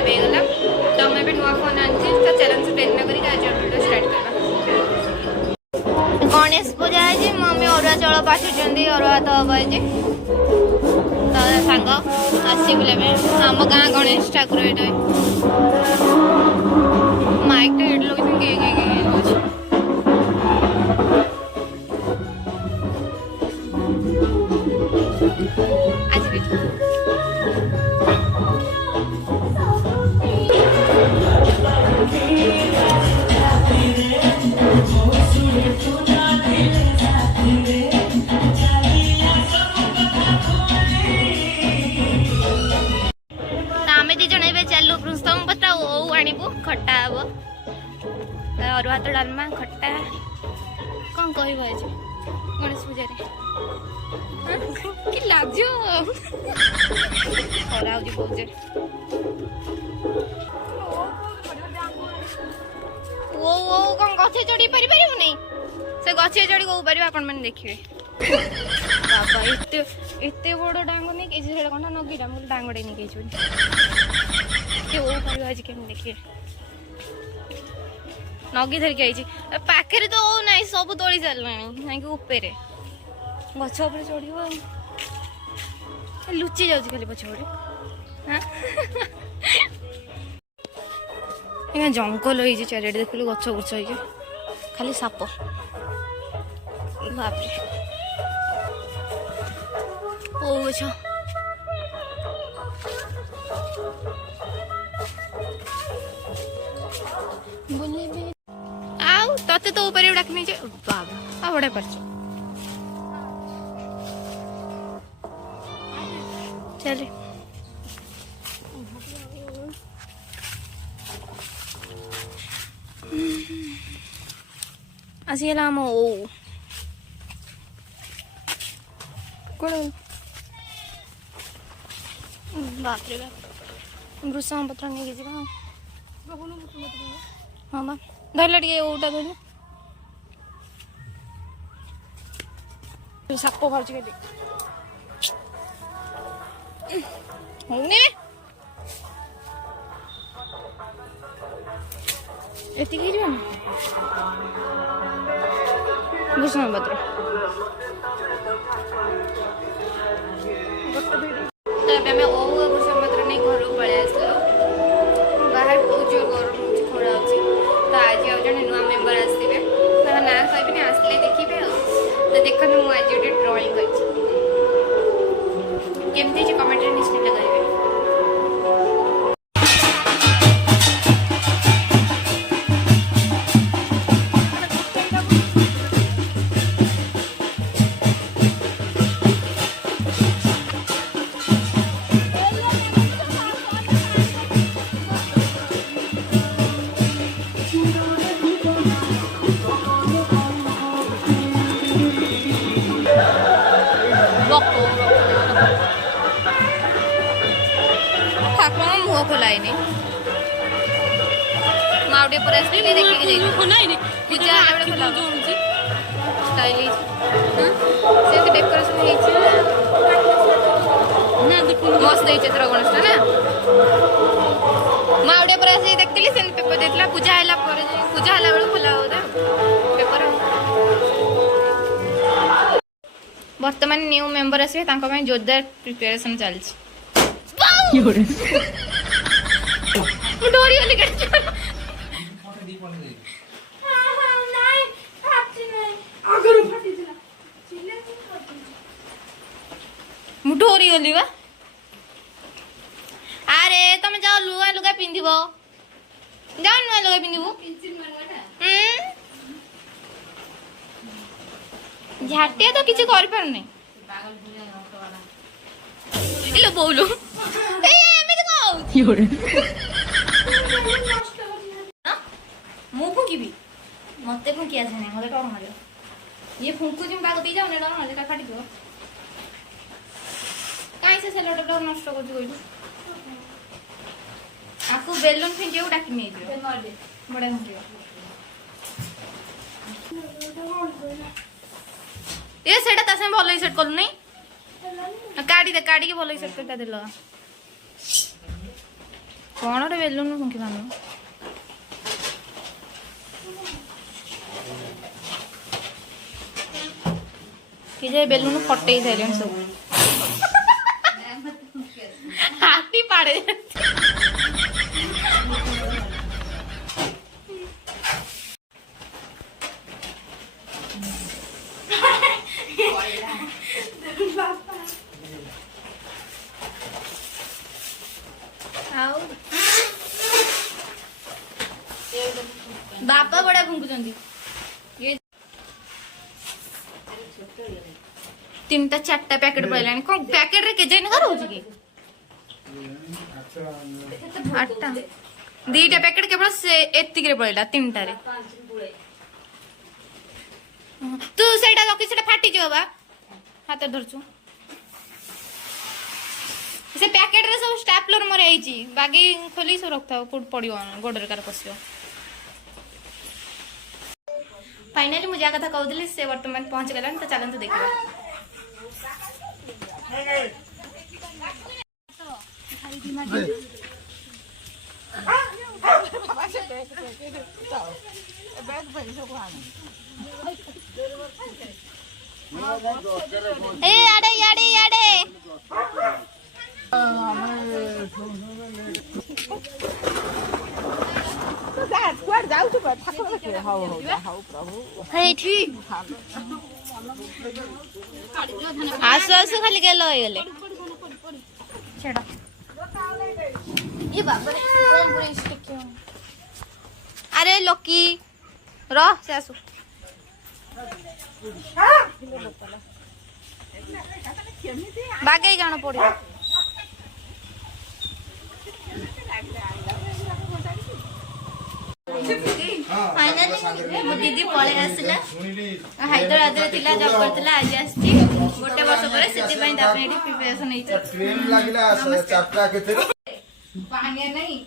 खराब हो गला तो मैं भी नुआ फोन आनी तो चलन से प्रेरणा करी आज वीडियो स्टार्ट करबा। गणेश पूजा है जी मम्मी अरुआ चाउल पाचुचंदी अरुआ तो हम जे तो सांग आसी बोले में आम गाँ गणेश ठाकुर ये माइक तो एड लोग के आज भी खट्टा हम अरुआ तो डालमा खट्टा कौन कह गणेश पूजा कि लाज खरा बहुत वो कौन गछे चढ़ी पारि नहीं से गछे चढ़ी कौ पार आपण मैंने देखिए बाबा एत बड़ डांग नहीं कहीं कौन नगी डांग डांगड़े नहीं कहीं आज केम देखिए नगी धरिकी आई पाखे तो हो ना सब तोड़ी सारे उपरे गछ चढ़ लुचि जाऊँ खाली पछपटे जंगल हो चारिड़े देखिलु गछ गुछ हो खाली साप बापरे ओ गछ ते तो ऊपर डाक नहीं बाबा बड़े परच चले आसीगला आम ओ कौन बाप रे बाप भृषंग पत्र नहीं हाँ बा धरला टे ओटा धरल साप बाहर होने एति भूषण पत्र भूषण पत्र नहीं घर को पलि आस बाहर बहुत जोर गरम खरा अच्छी तो आज जन नुआ मेम्बर आसवे ना कहबी आसले देखिए तो देखो मुझे आज गोटे ड्रॉइंग करमती कमेंट निश्चित करेंगे। मुह खोलाई माउटे पर आसली देखिए पूजा स्टाइलिश से डेकोरेशन मस्त चित्र गणेश ना माउटे पर आस देखी से पेपर देता पूजा है पूजा है बेलू खोला पेपर बर्तमान न्यू मेंबर आसवे जोरदार प्रिपरेशन चलती मुठोरी गली वा अरे तुम जाओ लुगा लुगा पिंधिब जाओ नुआ लुगा पिंधिबु झाटिया तो किसी कर पार नहीं इलो बोलू मु फुंकी मत फुंकी आसे ना मत डर मार ये फुंकु जी बाग दी जाओ डर मारे फाटी दो कहीं से सेलोटा डर नष्ट कर आपको बेलून फिंगे डाकी नहीं बड़ा ये सेटा ता से भलो सेट करू नहीं काढ़ी दे काढ़ी के भलो सेट करता देलो कौन रे बेलून फुंकी मानो कि जे बेलून फटई साइलेंट सब हाथी पाड़े बापा बड़ा भुंकुचंदी ये 3टा 4टा पैकेट पड़लानी कोन पैकेट रे के जैन कर होची के 8टा 2टा पैकेट केवल से एत्तिक रे पड़ला 3टा रे तू सेटा रखी सेटा फाटी जो बा हाथ धरछु से पैकेट रे सब स्टैपलर मरे आइची बागी खोली सो रखता कोड पड़ियो गोडर कार पसियो फाइनली मुझे कथा कहूली से वर्तमान पहुंच गलान तो चलंतु देखिबा ए आडे याडे याडे आसु आसु खाली गेलो गले छेड़ा ये बाबा रे कौन पूरा स्टिक क्यों अरे लोकी रो से आसु बागे जानो पड़ियो फाइनली मो दीदी पळे आसला हैदराबाद रे तिला जॉब करतला आज आस्ती गोटे वर्ष परे सेति पई ता पे प्रिपरेशन नै ट्रेन लागिला चापटा केते पानी नहीं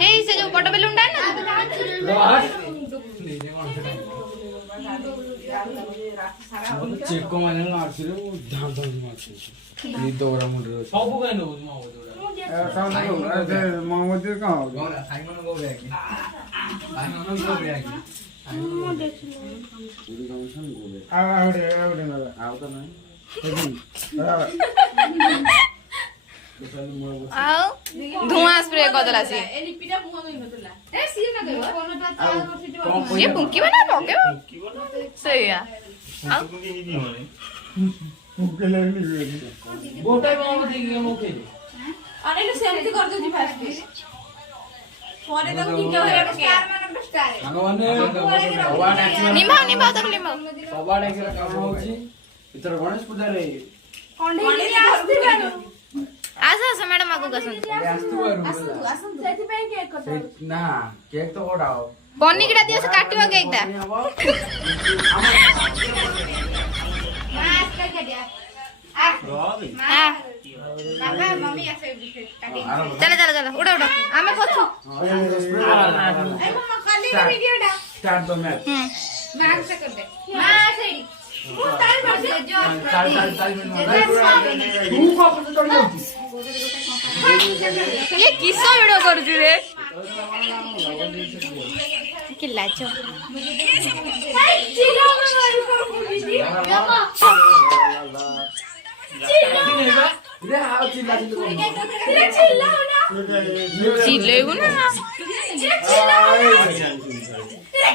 हे से जो बड़ बेलून डा ना चेक को माने मारसिरो धाम धाम मारसिरो ई दोरा मुंडे सब काई नो माओ दोरा ए मोहम्मद का हो साइमन गो रे की साइमन गो रे की मो देखलो आवडे ना आवत नाही आओ धुआं स्प्रे करदला से ए लिपिटा मुंह नहीं नतला ए सील ना देबो ये पुंकी बना लो के सही है आओ पुंकी लगली बोटा मामा देगी मोके अरे ले सेमती कर दो जी फास्ट परे तक किटा होया स्टार माने स्टार भगवान निभाओ निभाओ तक निभाओ सबाड एक काम होची इतर गणेश पूजा रे कंढे आस्ती बानो आसा आसा मैडम आगो गसन आसतु सेति पे केक कट ना केक तो ओडाओ बन्नी किडा दियो से काटियो केक दा मास का दिया आ बाबा मम्मी ऐसे काटी चलो चलो चलो उड़ा उड़ा हमें पछु ए मम्मा खाली वीडियो डा स्टार्ट दो मैच मैच से कर दे मां सही ताली मार दे जो ये किसो वीडियो कर छु रे कि लाचो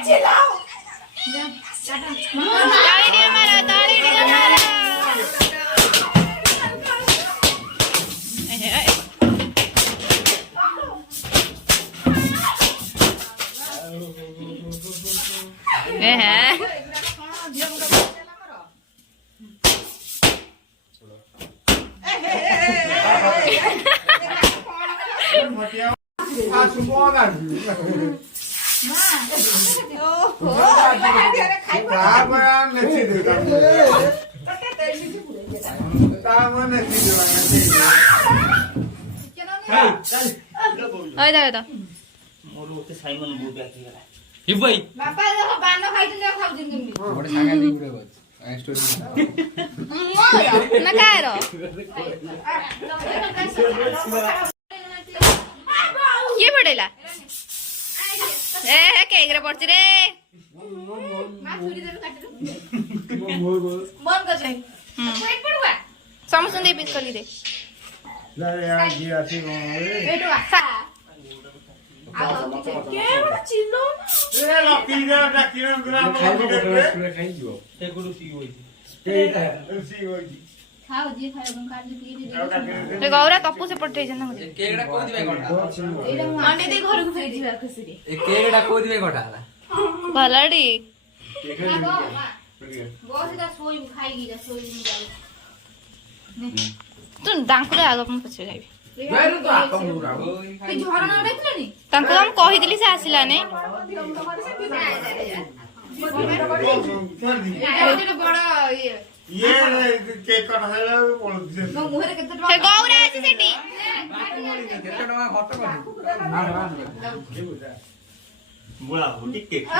चिल्लाओ ना ताली मारा ना काय रो ये पडेला ए केक रे पडची रे बंद कर जाई समोसा दे पीस कर दे गौरा तपु से पटे जन केकड़ा को दिबे घटा माने दे घर को फेर दिबा खुशी रे ए केकड़ा को दिबे घटा भलाडी बहुत दा सोई खाईगी जा सोई तू दांकुले आगो हम पछे जाबी वेरु तो आपन दूर आगो ए झरना देखलनी तांको हम कहि दिली से आसिला ने बड़ा ये केक कट हैला बोल दे मो मुहरे केते टका गौरा आसी सेठी केते टका खर्च कर बुला होटी केक ए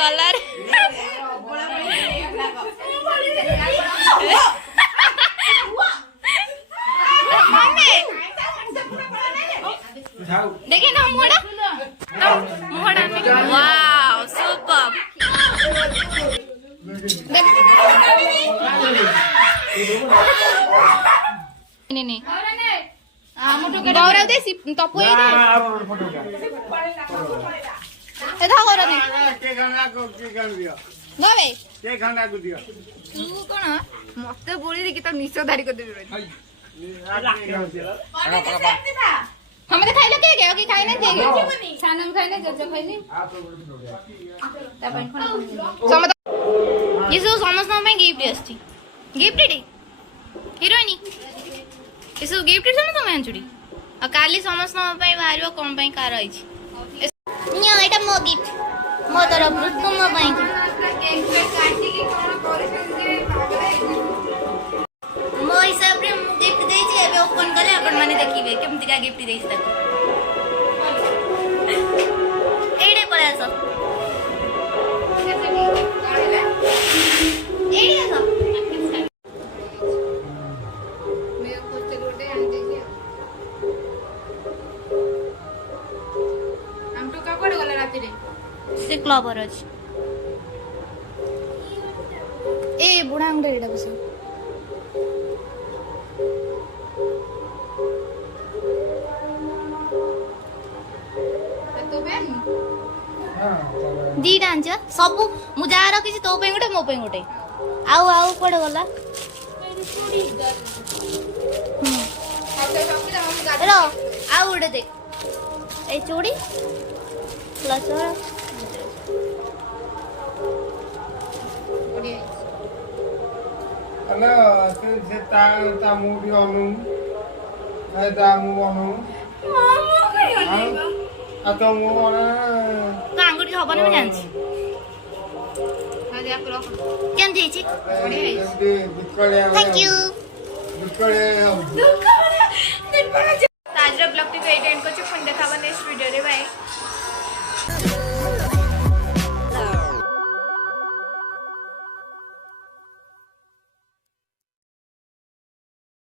गला रे बुला मम्मी देखे ना मुहरा वाओ सुपर नहीं गौरव दे तपु ए एधा गौरव ने के खाना को के खान दियो गवे के खाना को दियो तू कोन मते बोली रे कि त निशो धारी को देबे हम तो खाइले के कि खाइने के सानम खाइने जज खाइने तपन समत ये सब समस्त में गिफ्ट आछी गिफ्ट रे हीरोइनी ये सब गिफ्ट समस्त में आंचुडी आ काली समस्त में बाहरियो कोन पई कार आइछि निया एटा मो गिफ्ट मो तरफ तुम पई केक काटी के कोन करे मो हिसाब रे गिफ्ट देई छी एबे ओपन करे अपन माने देखिबे केमति का गिफ्ट देई छी ताको एडे पळे आसो एडे आसो मैं खोजते रोटे आन देखिए हम तो का कोड गला राती रे से क्लबर अछि ए बुढ़ा अंगडे एडा बस दी डांच सब मु जा रखी तो पे गोटे मो पे गोटे आउ आउ पड़े गला रो आउ उड़े दे ए चूड़ी प्लस हेलो से ता मूवी अनु ए ता मूवी अनु आ तो मूवी अनु आंगुठी हबन में जानछि हां आप रख केन देछि थैंक यू आज ब्लॉग टी एंड को पुणी देखा नेक्स्ट वीडियो रे बाय।